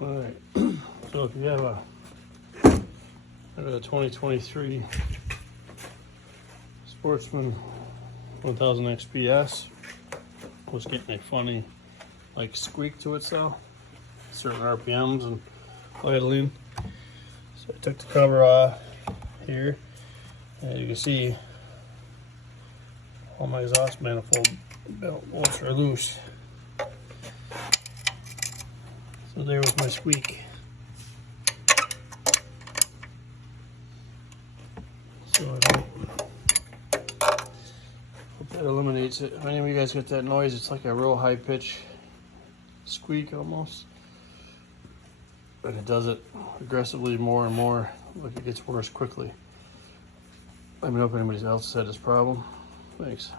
Alright, so if you have a 2023 Sportsman 1000 XPS, was getting a funny like squeak to itself, certain RPMs and idling. So I took the cover off here, and you can see all my exhaust manifold bolts are loose. So there was my squeak. So I hope that eliminates it. If any of you guys get that noise, it's like a real high pitch squeak almost. But it does it aggressively more and more, like it gets worse quickly. Let me know if anybody else has had this problem. Thanks.